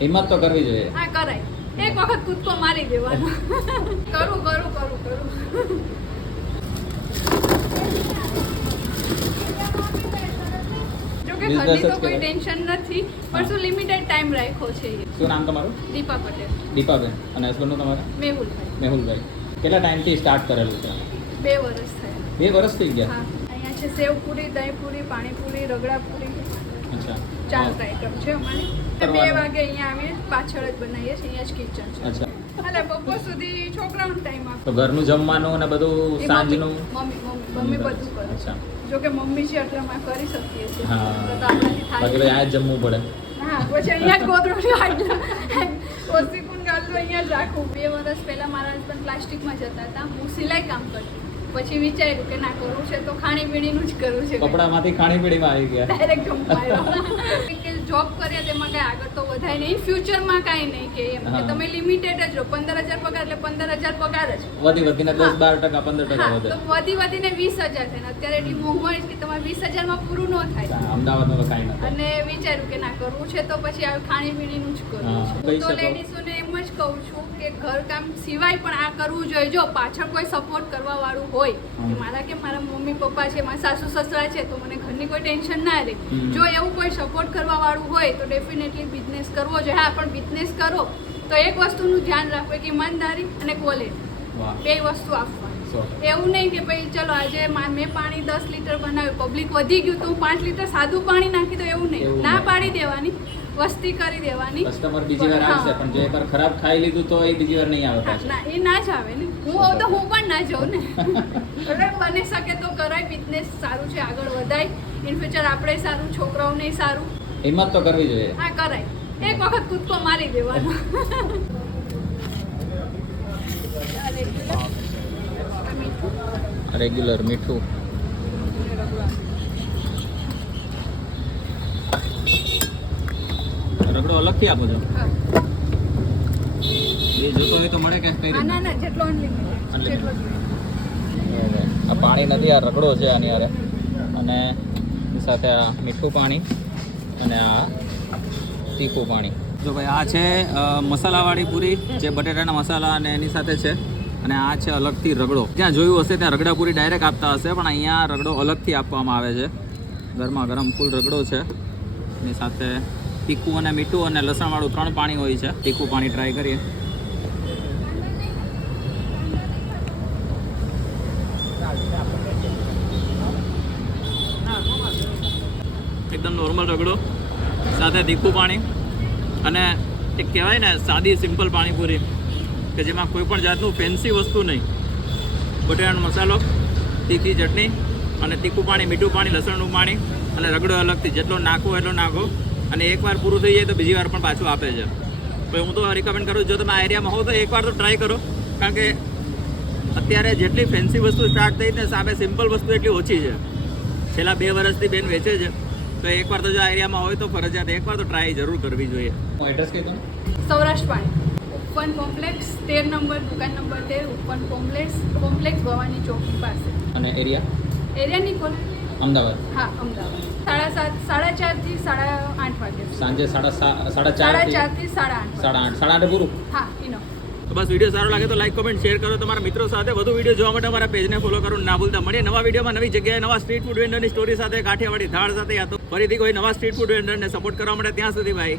હિંમત તો કરવી જોઈએ. હા કરાય, એક વખત કૂદકો મારી દેવાનો. કરું. જોકે ઘરની તો કોઈ ટેન્શન નથી, પણ શું લિમિટેડ ટાઈમ રાખ્યો છે. શું નામ તમારું? દીપા પટેલ. દીપાબેન. અને હસબન્ડનું તમારું? મેહુલભાઈ. કેટલા ટાઈમથી સ્ટાર્ટ કરેલું છે? 2 વર્ષ થયા. 2 વર્ષ થઈ ગયા? હા. અહીંયા છે સેવપુરી, દહીંપુરી, પાણીપુરી, રગડાપુરી. અચ્છા. 4 આઈટમ છે અમારી. 2 વાગે અહીંયા આવીએ, પાછળ જ બનાવીએ છીએ, અહીંયા જ કિચન છે. અચ્છા. એટલે બપોર સુધી છોકરાઓનો ટાઈમ આપો. તો ઘરનું જમવાનું અને બધું સાંજનું મમ્મી બધું કરે. અચ્છા. જો કે મમ્મી છે એટલે અમે કરી શકીએ છીએ. હા. તો આપણાથી થાય. બાકી ભાઈ આ જ જમવું પડે. હા, પછી અહીંયા ગોદડું ઓસીકુન ગાલું અહીંયા જ રાખું. 2 વર્ષ પહેલા મારા હસબન્ડ પ્લાસ્ટિકમાં જતા હતા, હું સિલાઈ કામ કરતી. પછી વિચાર્યું કે ના કરવું છે તો ખાણીપીણીનું જ કરવું છે. કપડામાંથી ખાણીપીણીમાં આવી ગયા. ડાયરેક્ટ જોબ કરીએ તેમાં કઈ આગળ તો વધાય નહીં, ફ્યુચરમાં કાંઈ નહીં કે એમ કે તમે લિમિટેડ જ રહો. 15,000 પગાર એટલે 15,000 પગાર જ. વધીને 10-12%, 15% વધે. તો વધીને 20,000 થાય ને અત્યારે એટલી મોંઘવારી છે કે તમારે 20,000માં પૂરું ન થાય. અમદાવાદમાં તો કાંઈ નથી. અને વિચાર્યું કે ના કરવું છે તો પછી આ ખાણીપીણીનું જ કરવું છે. તો લેડીઝોને એમ જ કહું છું કે ઘરકામ સિવાય પણ આ કરવું જોઈએ. જો પાછળ કોઈ સપોર્ટ કરવા વાળું હોય, મારા મમ્મી પપ્પા છે, મારા સાસુ સસરા છે, તો મને ઘરની કોઈ ટેન્શન ના રહે. જો એવું કોઈ સપોર્ટ કરવા વાળું હોય તો ડેફિનેટલી બિઝનેસ કરવો જોઈએ. હા, પણ બિઝનેસ કરો તો એક વસ્તુનું ધ્યાન રાખવું કે ઈમાનદારી અને ક્વોલિટી, 2 વસ્તુ આપવાની. એવું નહીં કે ભાઈ ચલો આજે મેં પાણી 10 લીટર બનાવ્યું, પબ્લિક વધી ગયું તો હું 5 લીટર સાદું પાણી નાખી દઉં, એવું નહીં. ના પાડી દેવાની, વસ્તી કરી દેવાની. કસ્ટમર બીજી વાર આવશે, પણ જો એકવાર ખરાબ ખાઈ લીધું તો એ બીજી વાર નહીં આવે પાછું. ના, એ ના જ આવે ને. હું પણ ના જાઉં ને. એટલે બની શકે તો કરાય. બિઝનેસ સારું છે, આગળ વધાય. ઇન ફ્યુચર આપણે સારું, છોકરાઓને સારું. હિંમત તો કરવી જોઈએ. હા કરાય, એક વખત કૂદકો મારી દેવાનો. રેગ્યુલર મીઠું. રગડો અલગથી આપો છો? એ જોતો હોય તો મળે કે કઈ રીતે? ના જેટલો અનલિમિટેડ. આ પાણી નથી, આ રગડો છે આની હારે, અને એની સાથે આ મીઠું પાણી અને આ તીખું પાણી. જો ભાઈ આ છે મસાલાવાળી પૂરી, જે બટેટાના મસાલા અને એની સાથે છે, અને આ છે અલગથી રગડો. જ્યાં જોયું હશે ત્યાં રગડા પૂરી ડાયરેક્ટ આપતા હશે, પણ અહીંયા રગડો અલગથી આપવામાં આવે છે. ગરમા ગરમ ફૂલ રગડો છે, એની સાથે તીખું અને મીઠું અને લસણવાળું 3 પાણી હોય છે. તીખું પાણી ટ્રાય કરીએ. એકદમ નોર્મલ રગડો સાથે તીખું પાણી, અને એક કહેવાય ને સાદી સિમ્પલ પાણીપુરી કે જેમાં કોઈ પણ જાતનું ફેન્સી વસ્તુ નહીં. બટેટાનો મસાલો, તીખી ચટણી અને તીખું પાણી, મીઠું પાણી, લસણનું પાણી અને રગડો અલગથી. જેટલો નાખો એટલો નાખો, અને એકવાર પૂરું થઈ જાય તો બીજી વાર પણ પાછું આપે છે. તો હું તો રિકમેન્ડ કરું, જો તમે આ એરિયામાં હો તો એકવાર તો ટ્રાય કરો. કારણ કે અત્યારે જેટલી ફેન્સી વસ્તુ સ્ટાર્ટ થઈ ને સામે સિમ્પલ વસ્તુ એટલી ઓછી છે. છેલ્લા 2 વર્ષથી બેન વેચે છે, તો એકવાર તો જો આ એરિયામાં હોય તો ફરજિયાત એકવાર તો ટ્રાય જરૂર કરવી જોઈએ. એડ્રેસ કહી દો. સૌરાષ્ટ્ર પાણી, ઉપવન કોમ્પ્લેક્સ, 13 નંબર, દુકાન નંબર 13, ઉપવન કોમ્પ્લેક્સ ભવાની ચોકી પાસે. અને એરિયા નિકોલ, અમદાવાદ. હા, અમદાવાદ. 7:30 થી 8:30 વાગે. સાંજે 4:30 થી 8:30. 8:30 પૂરું. હા, ઇનો. તો બસ વિડીયો સારો લાગે તો લાઈક, કમેન્ટ, શેર કરો તમારા મિત્રો સાથે. વધુ વિડીયો જોવા માટે અમારા પેજને ફોલો કરો ના ભૂલતા. મળીએ નવા વિડીયોમાં, નવી જગ્યાએ, નવા સ્ટ્રીટ ફૂડ વેન્ડરની સ્ટોરી સાથે, કાઠિયાવાડી થાળ સાથે. યા તો ફરીથી કોઈ નવા સ્ટ્રીટ ફૂડ વેન્ડરને સપોર્ટ કરવા માટે. ત્યાં સુધી બાય.